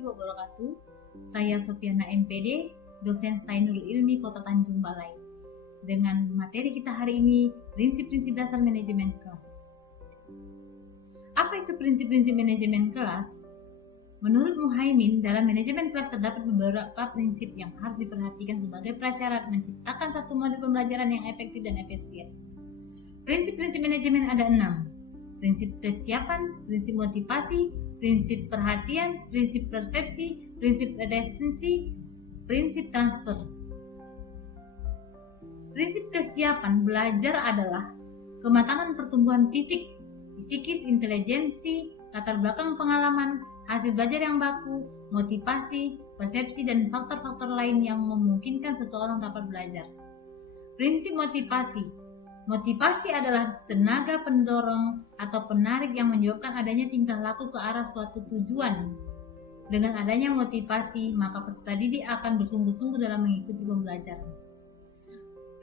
warahmatullahi wabarakatuh. Saya Sofiana MPD, dosen Stainul Ilmi Kota Tanjung Balai. Dengan materi kita hari ini, prinsip-prinsip dasar manajemen kelas. Apa itu prinsip-prinsip manajemen kelas? Menurut Muhaimin, dalam manajemen kelas terdapat beberapa prinsip yang harus diperhatikan sebagai prasyarat menciptakan satu model pembelajaran yang efektif dan efisien. Prinsip-prinsip manajemen ada 6. Prinsip kesiapan, prinsip motivasi, prinsip perhatian, prinsip persepsi, prinsip retensi, prinsip transfer. Prinsip kesiapan belajar adalah kematangan pertumbuhan fisik, psikis, intelijensi, latar belakang pengalaman, hasil belajar yang baku, motivasi, persepsi, dan faktor-faktor lain yang memungkinkan seseorang dapat belajar. Prinsip motivasi. Motivasi adalah tenaga pendorong atau penarik yang menyebabkan adanya tingkah laku ke arah suatu tujuan. Dengan adanya motivasi, maka peserta didik akan bersungguh-sungguh dalam mengikuti pembelajaran.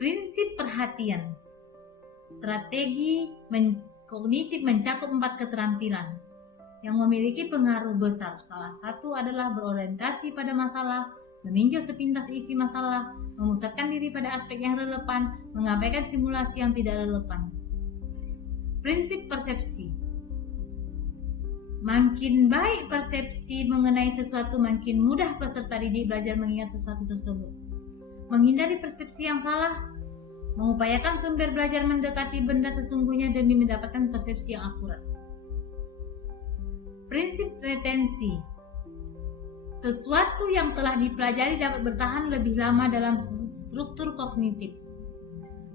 Prinsip perhatian. Strategi kognitif mencakup 4 keterampilan yang memiliki pengaruh besar. Salah satu adalah berorientasi pada masalah, meninjau sepintas isi masalah, memusatkan diri pada aspek yang relevan, mengabaikan simulasi yang tidak relevan. Prinsip persepsi. Makin baik persepsi mengenai sesuatu, makin mudah peserta didik belajar mengingat sesuatu tersebut. Menghindari persepsi yang salah, mengupayakan sumber belajar mendekati benda sesungguhnya demi mendapatkan persepsi yang akurat. Prinsip retensi. Sesuatu yang telah dipelajari dapat bertahan lebih lama dalam struktur kognitif.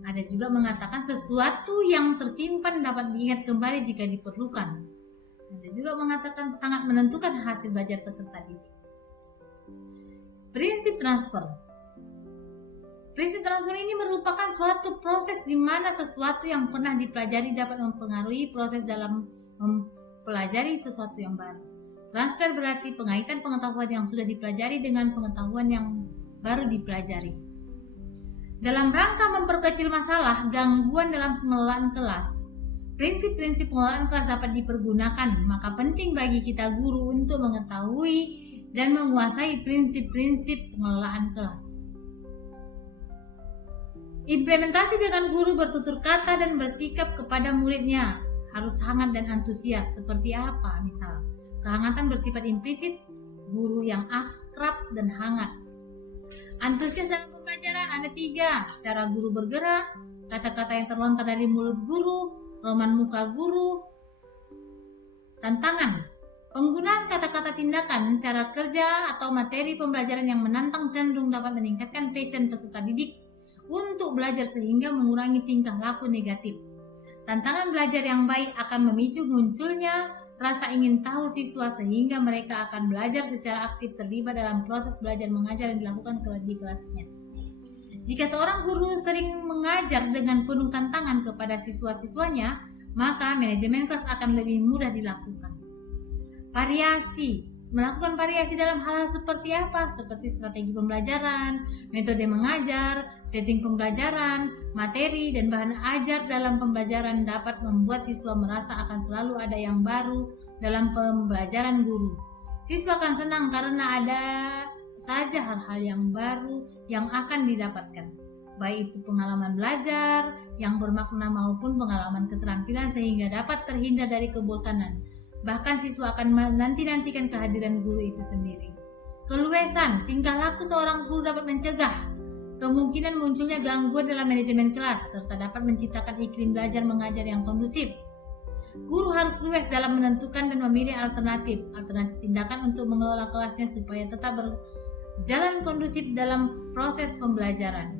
Ada juga mengatakan sesuatu yang tersimpan dapat diingat kembali jika diperlukan. Ada juga mengatakan sangat menentukan hasil belajar peserta didik. Prinsip transfer. Prinsip transfer ini merupakan suatu proses di mana sesuatu yang pernah dipelajari dapat mempengaruhi proses dalam mempelajari sesuatu yang baru. Transfer berarti pengaitan pengetahuan yang sudah dipelajari dengan pengetahuan yang baru dipelajari. Dalam rangka memperkecil masalah gangguan dalam pengelolaan kelas, prinsip-prinsip pengelolaan kelas dapat dipergunakan, maka penting bagi kita guru untuk mengetahui dan menguasai prinsip-prinsip pengelolaan kelas. Implementasi dengan guru bertutur kata dan bersikap kepada muridnya harus hangat dan antusias. Seperti apa misal? Kehangatan bersifat implisit, guru yang akrab dan hangat. Antusias dalam pembelajaran ada 3. Cara guru bergerak, kata-kata yang terlontar dari mulut guru, roman muka guru. Tantangan. Penggunaan kata-kata tindakan, cara kerja atau materi pembelajaran yang menantang cenderung dapat meningkatkan passion peserta didik untuk belajar sehingga mengurangi tingkah laku negatif. Tantangan belajar yang baik akan memicu munculnya rasa ingin tahu siswa sehingga mereka akan belajar secara aktif terlibat dalam proses belajar mengajar yang dilakukan di kelasnya. Jika seorang guru sering mengajar dengan penuh tantangan kepada siswa-siswanya, maka manajemen kelas akan lebih mudah dilakukan. Variasi. Melakukan variasi dalam hal seperti apa? Seperti strategi pembelajaran, metode mengajar, setting pembelajaran, materi, dan bahan ajar dalam pembelajaran dapat membuat siswa merasa akan selalu ada yang baru dalam pembelajaran guru. Siswa akan senang karena ada saja hal-hal yang baru yang akan didapatkan, baik itu pengalaman belajar yang bermakna maupun pengalaman keterampilan sehingga dapat terhindar dari kebosanan. Bahkan siswa akan menanti-nantikan kehadiran guru itu sendiri. Keluasan, tingkah laku seorang guru dapat mencegah kemungkinan munculnya gangguan dalam manajemen kelas serta dapat menciptakan iklim belajar mengajar yang kondusif. Guru harus luas dalam menentukan dan memilih alternatif tindakan untuk mengelola kelasnya supaya tetap berjalan kondusif dalam proses pembelajaran.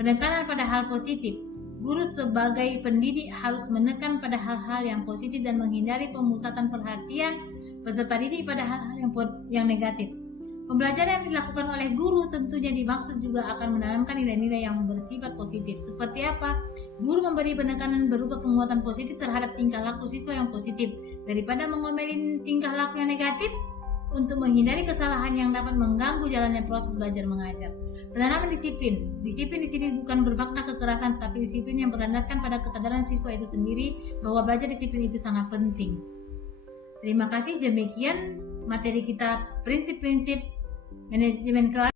Penekanan pada hal positif. Guru sebagai pendidik harus menekan pada hal-hal yang positif dan menghindari pemusatan perhatian peserta didik pada hal-hal yang negatif. Pembelajaran yang dilakukan oleh guru tentunya dimaksud juga akan menanamkan nilai-nilai yang bersifat positif. Seperti apa? Guru memberi penekanan berupa penguatan positif terhadap tingkah laku siswa yang positif daripada mengomelin tingkah laku yang negatif untuk menghindari kesalahan yang dapat mengganggu jalannya proses belajar mengajar. Penanaman disiplin. Disiplin di sini bukan bermakna kekerasan, tetapi disiplin yang berlandaskan pada kesadaran siswa itu sendiri bahwa belajar disiplin itu sangat penting. Terima kasih, demikian materi kita prinsip-prinsip manajemen kelas.